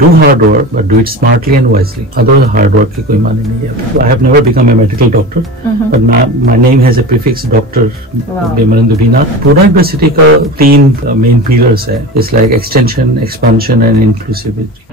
do hard work, but do it smartly and wisely. Otherwise, hard work की कोई माने नहीं है. I have never become a medical doctor, but my name has a prefix Dr Bimal Nath. पूरा यूनिवर्सिटी का 3 main pillars है. It's like extension, expansion, and inclusivity.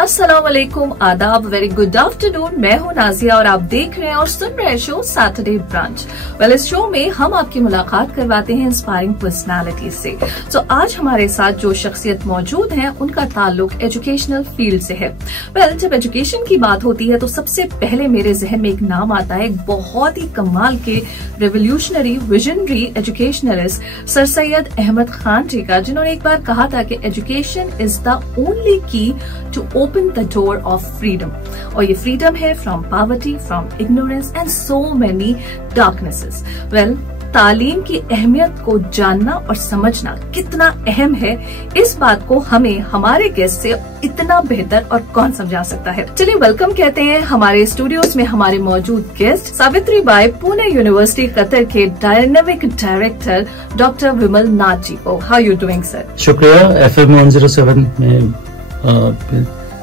अस्सलामुअलैकुम, आदाब, वेरी गुड आफ्टरनून। मैं हूं नाजिया और आप देख रहे हैं और सुन रहे हैं शो सैटरडे ब्रांच। वेल, इस शो में हम आपकी मुलाकात करवाते हैं इंस्पायरिंग पर्सनालिटी से। तो आज हमारे साथ जो शख्सियत मौजूद हैं उनका ताल्लुक एजुकेशनल फील्ड से है। वेल, जब एजुकेशन की बात होती है तो सबसे पहले मेरे जहन में एक नाम आता है, एक बहुत ही कमाल के revolutionary visionary educationalist sir Syed Ahmad Khan ji का, जिन्होंने एक बार कहा था कि education is the only key to open the door of freedom, और ये freedom है from poverty, from ignorance and so many darknesses. Well, तालीम की अहमियत को जानना और समझना कितना अहम है, इस बात को हमें हमारे गेस्ट से इतना बेहतर और कौन समझा सकता है। चलिए वेलकम कहते हैं हमारे स्टूडियोज में हमारे मौजूद गेस्ट सावित्री बाई, पुणे यूनिवर्सिटी कतर के डायनेमिक डायरेक्टर डॉक्टर बिमल नाथ जी को। How you doing sir? शुक्रिया। FM 107 में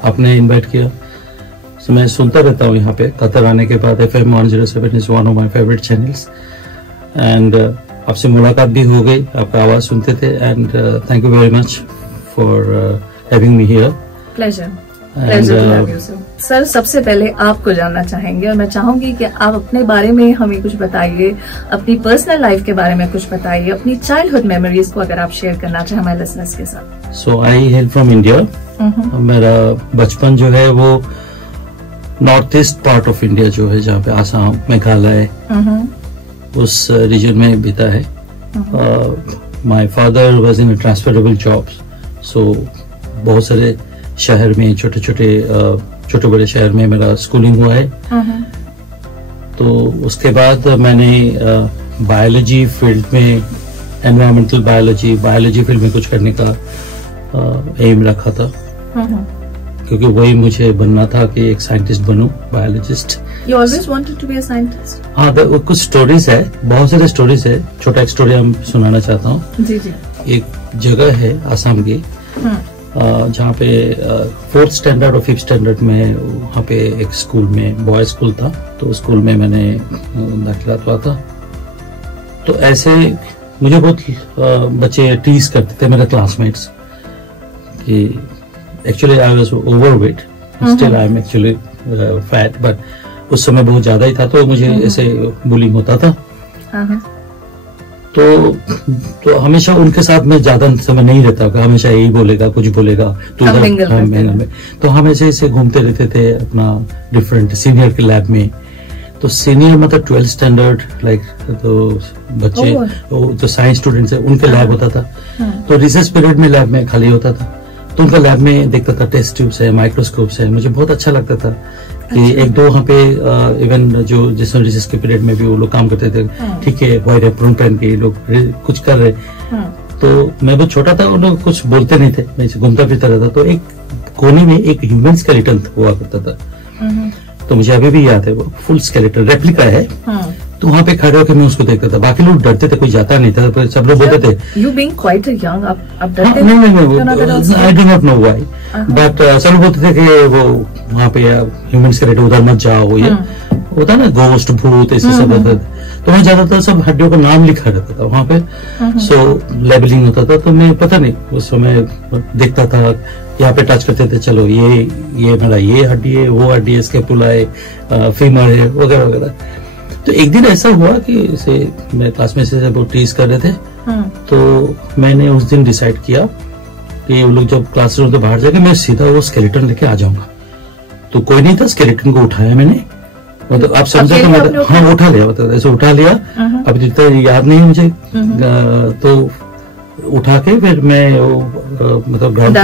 आपने इनवाइट किया, तो मैं सुनता रहता हूँ यहाँ पे। कतर आने के बाद FM 107 is one of my favourite channels, and आपसे मुलाकात भी हो गई, आपका आवाज सुनते थे, and thank you very much for having me here. Pleasure to have you sir. Sir, सबसे पहले आपको जानना चाहेंगे और मैं चाहूंगी कि आप अपने बारे में हमें कुछ बताइए, अपनी पर्सनल लाइफ के बारे में कुछ बताइए, अपनी चाइल्डहुड मेमोरीज को अगर आप शेयर करना चाहें हमारे लिसनर्स के साथ। सो आई हेल फ्रॉम इंडिया। मेरा बचपन जो है वो north east part of India जो है, जहाँ पे आसाम, मेघालय, उस रीजन में बीता है। My father was in transferable jobs, so बहुत सारे शहर में, छोटे बड़े शहर में मेरा स्कूलिंग हुआ है। तो उसके बाद मैंने बायोलॉजी फील्ड में, एनवायरमेंटल बायोलॉजी फील्ड में कुछ करने का एम रखा था, क्योंकि वही मुझे बनना था कि एक साइंटिस्ट बनूं, biologist. You always wanted to be a scientist? हाँ, कुछ स्टोरीज है, बहुत सारे स्टोरीज है। छोटा एक स्टोरी हम सुनाना चाहता हूँ। जी जी। एक जगह है आसाम की, जहाँ पे 4th स्टैंडर्ड और 5th स्टैंडर्ड में वहाँ पे एक स्कूल में, बॉय स्कूल था, तो स्कूल में मैंने दाखिला हुआ था। तो ऐसे मुझे बहुत बच्चे टीज करते थे, मेरे क्लासमेट्स, कि actually I was overweight, still I am actually fat, but उस समय बहुत ज्यादा ही था, तो मुझे ऐसे बुलिंग होता था। तो हमेशा उनके साथ में ज्यादा समय नहीं रहता, हमेशा यही बोलेगा, कुछ बोलेगा, तो में तो हम ऐसे घूमते रहते थे अपना डिफरेंट सीनियर के लैब में। तो सीनियर मतलब 12th स्टैंडर्ड, लाइक, तो बच्चे जो साइंस स्टूडेंट्स है उनके लैब होता था। तो रिसर्च पीरियड में लैब में खाली होता था, तो उनका लैब में देखता था, टेस्ट ट्यूब्स है, माइक्रोस्कोप्स है। मुझे बहुत अच्छा लगता था कि एक दो वहाँ पे इवन जो जिस रिसर्च के पीरियड में भी वो लोग काम करते थे, ठीक है, व्हाइट एप्रन पहन के लोग कुछ कर रहे। तो मैं बहुत छोटा था, उन लोग कुछ बोलते नहीं थे, मैं घूमता फिरता रहता। तो एक कोने में एक ह्यूमन स्केलेटन हुआ करता था, तो मुझे अभी भी याद है, वो फुल स्केलेटन रेप्लिका है। तो वहाँ पे खड़े होकर मैं उसको देखता था, बाकी लोग डरते थे, कोई जाता नहीं था, तो सब लोग बोलते थे यू बीइंग क्वाइट यंग, आप डरते थे? नहीं, I do not know why, but सब लोग बोलते थे कि वो वहाँ पे ह्यूमन स्केलेटन, उधर मत जाओ, ये होता ना गोस्ट, भूत, ऐसे सब होता था। तो मैं ज्यादातर सब हड्डियों का नाम लिखा रहता था वहाँ पे, सो लेबलिंग होता था। तो मैं पता नहीं उस समय देखता था, यहाँ पे टच करते थे, चलो ये मेरा ये हड्डी है, वो हड्डी है, स्कैपुला है, फीमर है, वगैरह वगैरह। तो एक दिन ऐसा हुआ कि मेरे क्लास में से बहुत टीज कर रहे थे, तो मैंने उस दिन डिसाइड किया कि वो लोग जब क्लासरूम से बाहर जाके मैं सीधा वो स्केलेटन लेके आ जाऊंगा। तो कोई नहीं था, स्केलेटन को उठाया मैंने, मतलब आप समझो तो मतलब, हाँ उठा लिया, मतलब ऐसे उठा लिया, अब जितना याद नहीं मुझे। तो उठा के फिर मैं मतलब ग्राउंड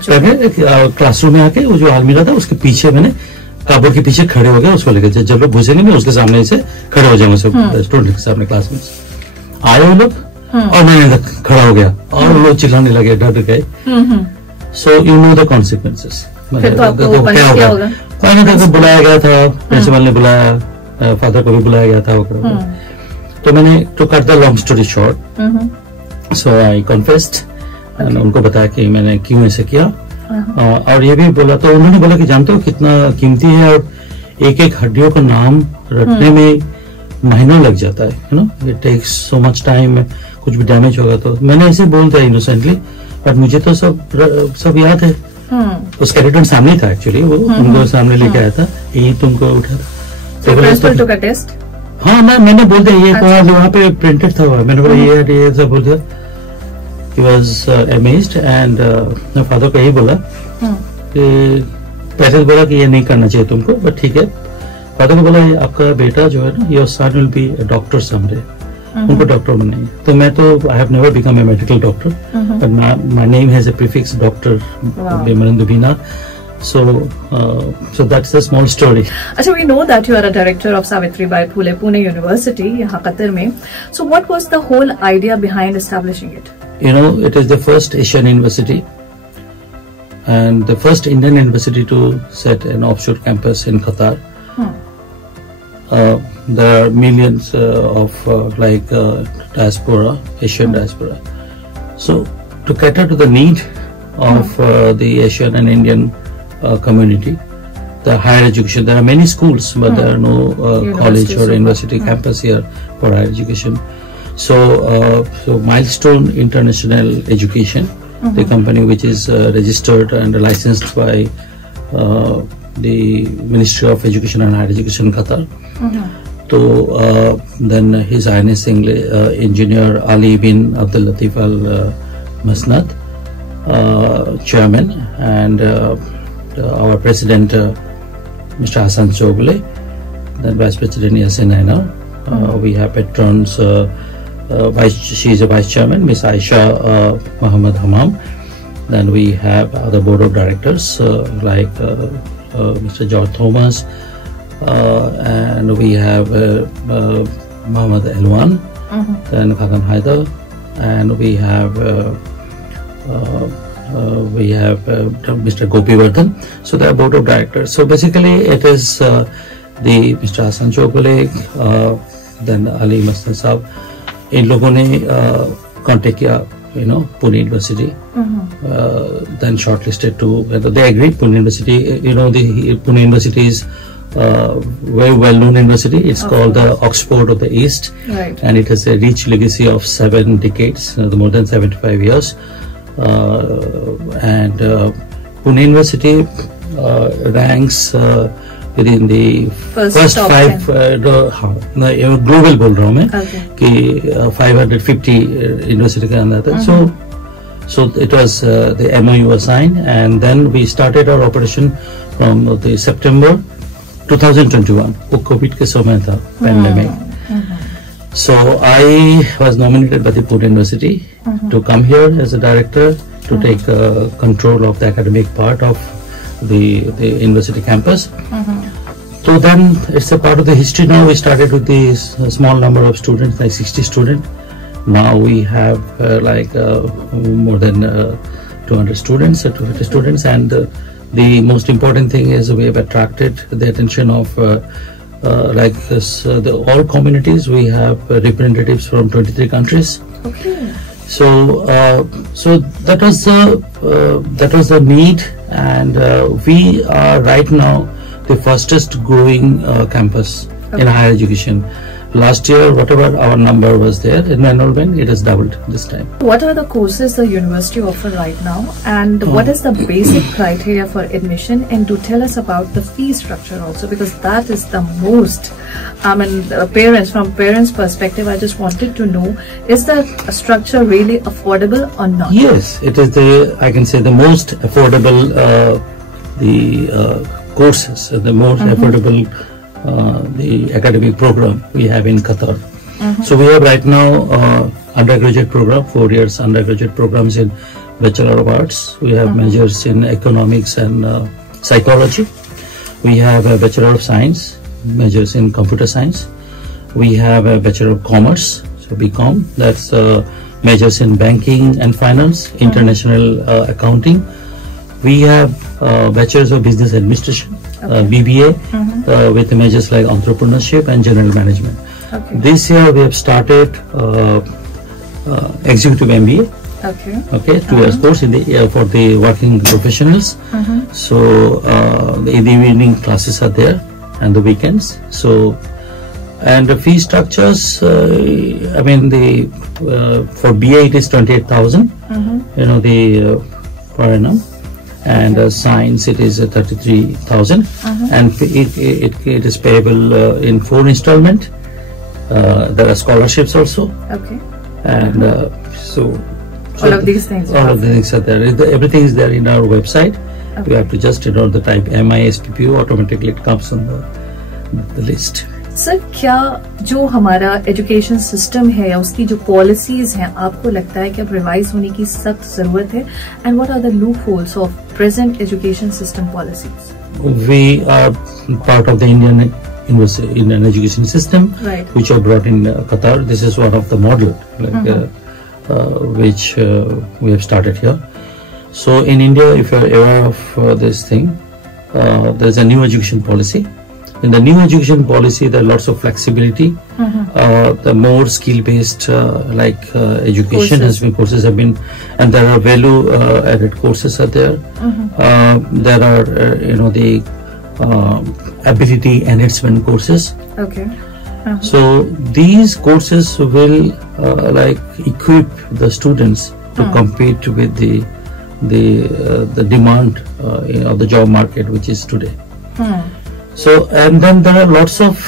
फ्लोर क्लासरूम में आके वो जो अलमीरा था उसके पीछे मैंने कबोर्ड के पीछे खड़े हो गया, उसको लेकर जब लोग घुसेंगे मैं उसके सामने से खड़े हो जाऊंगा, सब स्टूडेंट के सामने, क्लास में आए वो लोग, और मैं खड़ा हो गया और लोग चिल्लाने लगे, डर गए। So you know the consequences. क्या होगा? बुलाया गया था, प्रिंसिपल ने बुलाया, फादर को भी बुलाया गया था। तो मैंने, to cut the long story short, So I confessed and उनको बताया कि मैंने क्यों ऐसा किया। और ये भी बोला, तो उन्होंने बोला कि जानते हो कितना कीमती है और एक एक हड्डियों का नाम रटने में महीनों लग जाता है, you know, it takes so much time. कुछ भी डैमेज होगा तो मैंने ऐसे बोल दिया इनोसेंटली, बट मुझे तो सब याद है। वो स्केलेटन सामने था एक्चुअली, वो उनको सामने लेके आया था, यही तुमको उठा था। टेस्ट? हाँ, मैंने बोल दिया ये वहाँ पे प्रिंटेड था, मैंने बोला ये सब बोल दिया। He was amazed and मेरे फादर को यही बोला कि पहले बोला कि ये नहीं करना चाहिए तुमको, बट ठीक है। फादर को बोला आपका बेटा जो है ना, your son will be a doctor someday, उनको डॉक्टर बनना है। तो मैं तो I have never become a medical doctor, but my name has a prefix doctor Bimal Nath. So that's a small story. अच्छा, we know that you are a director of Savitribai Phule Pune University, यहाँ कतर में. So what was the whole idea behind establishing it? You know, it is the first Asian university and the first Indian university to set an offshore campus in Qatar. There are millions of diaspora, Asian diaspora. So to cater to the need of the Asian and Indian community, the higher education, there are many schools, but there are no college or university campus here for higher education. So Milestone International Education, the company which is registered and licensed by the Ministry of Education and Higher Education in Qatar. So then His Highness Engineer Ali bin Abdul Latif Al Masnad, Chairman, and our President Mr. Hassan Chogle, then Vice President Yasin Aina. We have patrons, she is a Vice Chairman, Ms. Aisha Muhammad Hamam. Then we have other board of directors like Mr. George Thomas, and we have Muhammad Elwan, then Khagan Haidar, and we have Mr. Gopi Vardhan. So they are board of directors. So basically it is the Mr. Hassan Chogle, then Ali Mastan Saab. इन लोगों ने कांटेक्ट किया, you know, Pune University, then shortlisted to, they agreed. Pune University, you know, the Pune University is very well known university. It's called the Oxford of the East, right, and it has a rich legacy of 7 decades, more than 75 years. And Pune University ranks within the first 5 global बोल रहा हूँ मैं, कि 550 university के अंदर था. So it was the MOU was signed, and then we started our operation from the September 2021. वो कोविड के समय था, pandemic. So I was nominated by the Pune University to come here as a director to take control of the academic part of the university campus. So then it's a part of the history now. We started with this small number of students, like 60 students. Now we have more than 200 students, 250 students, and the most important thing is we have attracted the attention of all communities. We have representatives from 23 countries. Okay. So that was the need, and we are right now the fastest growing campus in higher education. Last year, whatever our number was there in enrollment, it has doubled this time. What are the courses the university offer right now, and what is the basic criteria for admission? And do tell us about the fee structure also, because that is the most, I mean, from parents' perspective, I just wanted to know, is the structure really affordable or not? Yes, it is I can say the most affordable, courses, the most affordable, the academic program we have in Qatar. So we have right now undergraduate program, 4 years undergraduate programs in Bachelor of Arts. We have majors in economics and psychology. We have a Bachelor of Science, majors in computer science. We have a Bachelor of Commerce, so BCom, that's majors in banking and finance, international accounting. We have Bachelors of Business Administration, BBA, with majors like entrepreneurship and general management. This year we have started executive MBA. Okay. Okay, 2 years course in the for the working professionals. So the evening classes are there and the weekends. So and the fee structures, I mean the for BA it is 28,000. You know the per annum, and science it is 33,000, and it is payable in 4 installment. There are scholarships also. Okay. And so all of these things. All of the things are there. Everything is there in our website. Okay. You have to just the type MIE-SPPU, automatically it comes on the list. Sir, क्या जो हमारा education system है या उसकी जो पॉलिसीज हैं आपको लगता है कि अब रिवाइज होने की सख्त जरूरत है? And what are the loopholes of present education system policies? We are part of the Indian education system, right, which are brought in Qatar. This is one of the model which we have started here. So in India, if you are aware of this thing, there is a new education policy. In the new education policy, there are lots of flexibility. The more skill-based, education courses have been, and there are value-added courses are there. There are, the ability enhancement courses. Okay. So these courses will equip the students to compete with the demand of the job market, which is today. So, and then there are lots of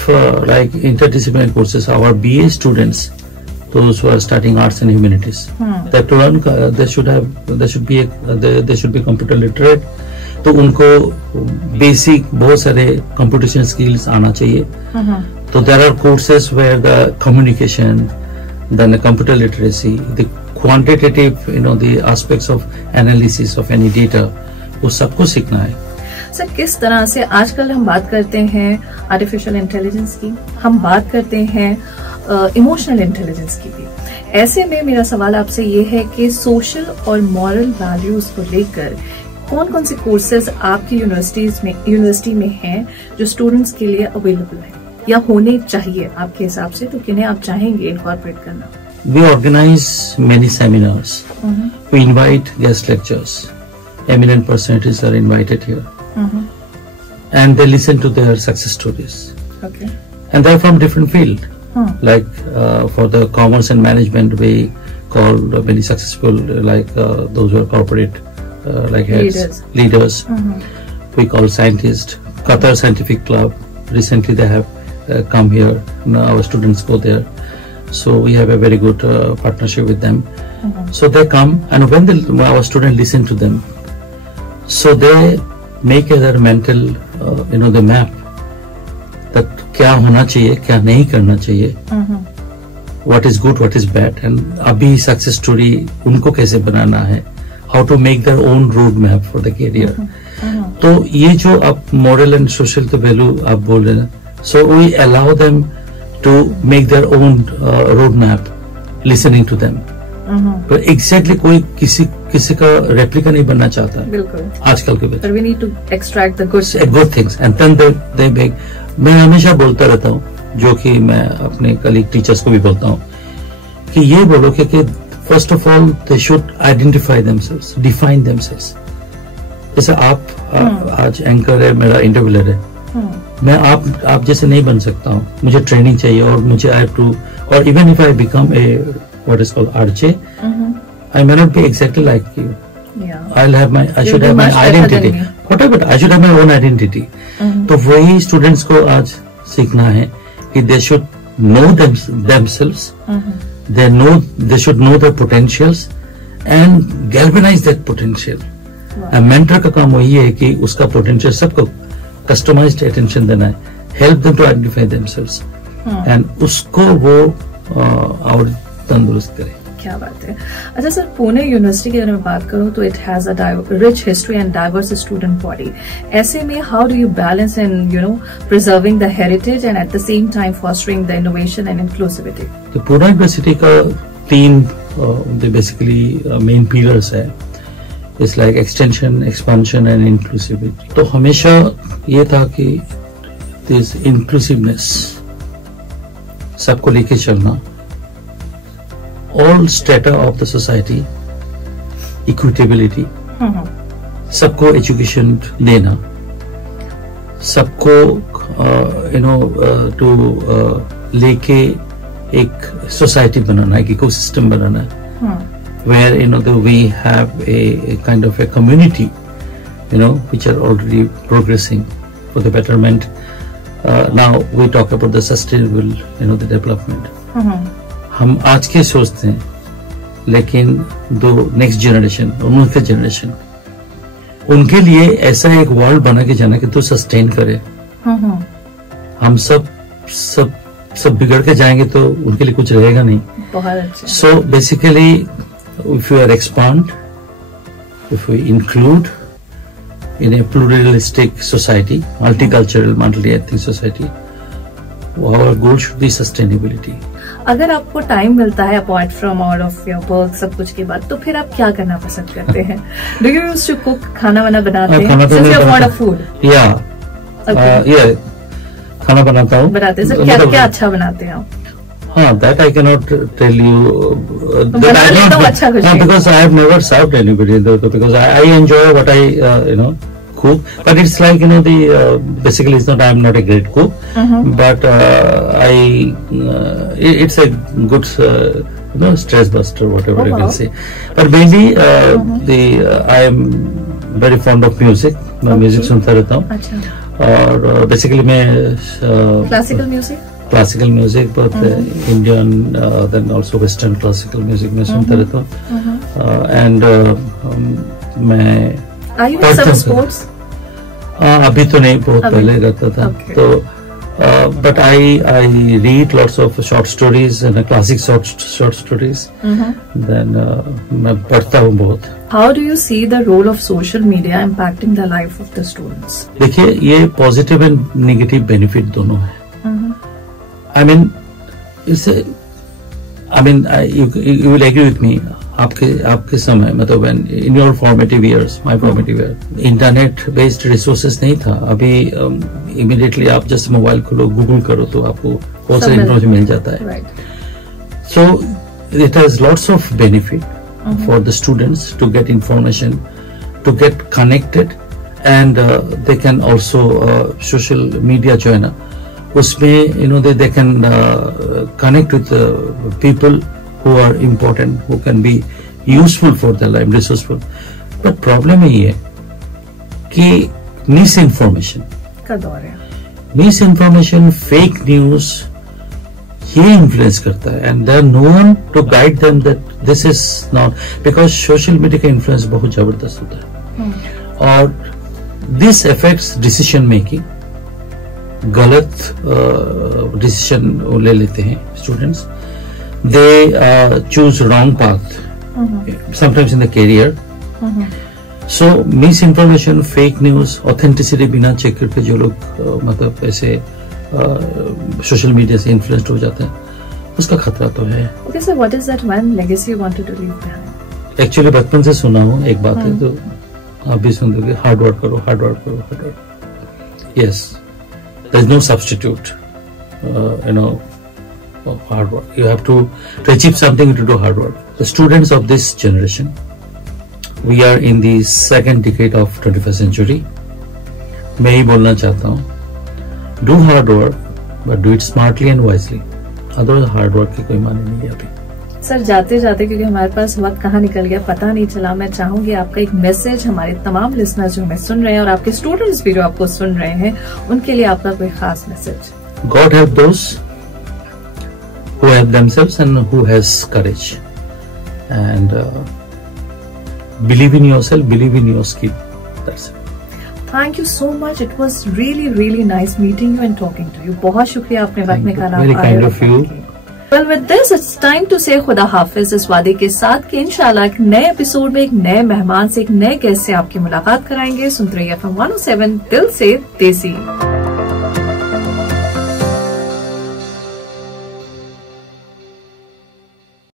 interdisciplinary courses. Our BA students, those who are studying arts and humanities, that to learn they should be computer literate. तो उनको basic बहुत सारे computational skills आना चाहिए. So there are courses where the communication, then the computer literacy, the quantitative, the aspects of analysis of any data, वो सबको सीखना है. सर, किस तरह से आजकल हम बात करते हैं आर्टिफिशियल इंटेलिजेंस की, हम बात करते हैं इमोशनल इंटेलिजेंस की भी. ऐसे में मेरा सवाल आपसे ये है कि सोशल और मॉरल वैल्यूज को लेकर कौन कौन से कोर्सेज आपकी यूनिवर्सिटी में हैं जो स्टूडेंट्स के लिए अवेलेबल है या होने चाहिए आपके हिसाब से, तो किन्हें आप चाहेंगे इनकॉर्पोरेट करना? We organize many seminars. We invite guest lecturers. Eminent personalities are invited here. And they listen to their success stories. Okay. And they're from different field. Like for the commerce and management, we call very successful those who are corporate leaders. We call scientists. Qatar Scientific Club, recently they have come here. Now our students go there. So we have a very good partnership with them. So they come, and when our students listen to them, so they make their mental, the map that क्या होना चाहिए, क्या नहीं करना चाहिए, what is good, what is bad, and अभी success story उनको कैसे बनाना है, how to make their own road map for the career. तो ये जो आप moral and social the value आप बोल रहे हैं, so we allow them to make their own road map, listening to them. तो एग्जैक्टली कोई किसी का रेप्लिका नहीं बनना चाहता है बिल्कुल आजकल के बच्चे. We need to extract the good things and then they make. मैं हमेशा बोलता रहता हूँ, जो कि मैं अपने कलीग टीचर्स को भी बोलता हूँ, कि ये बोलो कि first of all they should identify themselves, define themselves. जैसे आप आज एंकर है, मेरा इंटरव्यूअर है, मैं आप जैसे नहीं बन सकता हूँ, मुझे ट्रेनिंग चाहिए और मुझे आई हैव टू, और even if I become a what is called RJ, I may not be exactly like you. I should have my identity. Whatever, I should have my own identity. तो वही students को आज सीखना है कि they should know themselves. They should know their potentials and galvanize that potential. Mentor का काम वही है कि उसका पोटेंशियल सबको customized attention देना है, help them to identify themselves, and उसको वो और तंदुरुस्त करें. क्या बात है. अच्छा सर, पुणे यूनिवर्सिटी की अगर मैं बात करूं तो it has a rich history and diverse student body. ऐसे में how do you balance in preserving the heritage and at the same time fostering the innovation and inclusivity? तो पुणे यूनिवर्सिटी का 3 बेसिकली मेन पिलर्स है. It's like extension, expansion and inclusivity. तो हमेशा ये था कि दिस इंक्लूसिवनेस, सबको लेके चलना, all strata of the society, equitability, सबको एजुकेशन देना, सबको टू लेके एक सोसाइटी बनाना, एक इकोसिस्टम बनाना, where we have a kind of a community which are already progressing for the betterment. Now we talk about the sustainable the development. हम आज के सोचते हैं, लेकिन दो नेक्स्ट जनरेशन, उनके जनरेशन, उनके लिए ऐसा एक वर्ल्ड बना के जाना कि तो सस्टेन करे। हम सब बिगड़ के जाएंगे तो उनके लिए कुछ रहेगा नहीं। बहुत अच्छा। So basically if you are expand, if we include in a pluralistic society, multicultural, multi-ethnic society, our goal should be sustainability. अगर आपको टाइम मिलता है apart from out of your work सब कुछ के बाद, तो फिर आप क्या करना पसंद करते हैं? Do you used to cook, खाना वाना बनाते हैं? फूड या खाना बनाता हूँ। बनाते हैं सर, क्या अच्छा बनाते हैं आप? That I cannot tell you. That I don't, no, because I have never served anybody. Because I enjoy what I cook, but it's like basically it's not. I am not a great cook, but it's a good stress buster, whatever you can say. But mainly I am very fond of music. मैं music सुनता रहता हूँ, और basically मैं classical music, बहुत Indian then also western classical music में सुनता रहता हूँ। एंड मैं स्पोर्ट्स अभी तो नहीं, बहुत पहले रहता था। तो but I read lots of short stories and classic short stories. Then मैं पढ़ता हूँ बहुत। How do you see the role of social media impacting the life of the students? देखिए, ये पॉजिटिव एंड नेगेटिव बेनिफिट दोनों है। I mean, you will agree with me. आपके समय मतलब in your formative years, my formative year, internet based resources नहीं था। अभी immediately आप जस्ट मोबाइल खोलो, गूगल करो तो आपको बहुत सारी इन्फॉर्मेशन मिल जाता है। So it has lots of benefit for the students to get information, to get connected, and they can also social media joiner. उसमें they can connect with people who are important, who can be useful for their life, resourceful. But problem ये है कि misinformation का दौर है। Misinformation, fake news, ये influence करता है, and there no one to guide them that this is not, because social media का influence बहुत जबरदस्त होता है, और this affects decision making. गलत डिसीजन ले लेते हैं students. They choose wrong path sometimes in the career. So miss information, fake news, authenticity बिना चेक करके जो लोग मतलब ऐसे सोशल मीडिया से इन्फ्लुएंस्ड हो जाते हैं, उसका खतरा तो है। Okay, so what is that one legacy you wanted to leave behind? Actually बचपन से सुना हूँ एक बात है, तो आप भी सुन दोगे, हार्ड वर्क करो, हार्ड वर्क करो, hard work. Yes, there is no substitute of hard work. You have to achieve something, to do hard work. The students of this generation, we are in the second decade of 21st century. मैं ही बोलना चाहता हूँ, do hard work but do it smartly and wisely. Otherwise hard work की कोई माने नहीं है अभी। सर, जाते जाते, क्योंकि हमारे पास वक्त कहाँ निकल गया पता नहीं चला, मैं चाहूंगी आपका एक मैसेज हमारे तमाम लिसनर्स जो हमें सुन रहे हैं और आपके स्टूडेंट्स भी जो आपको सुन रहे हैं, उनके लिए आपका कोई खास message. God help those who help themselves and who has courage, and believe in yourself, believe in your skill. That's it. Thank you so much. It was really really nice meeting you and talking to you. बहुत शुक्रिया आपने वक्त निकाला। Very kind of you. Well, with this, it's time to say खुदा हाफिज, इस वादे के साथ कि इंशाल्लाह एक नए एपिसोड में एक नए मेहमान से, एक नए गेस्ट से आपकी मुलाकात कराएंगे। सुनते रहिए FM 107 दिल से देसी।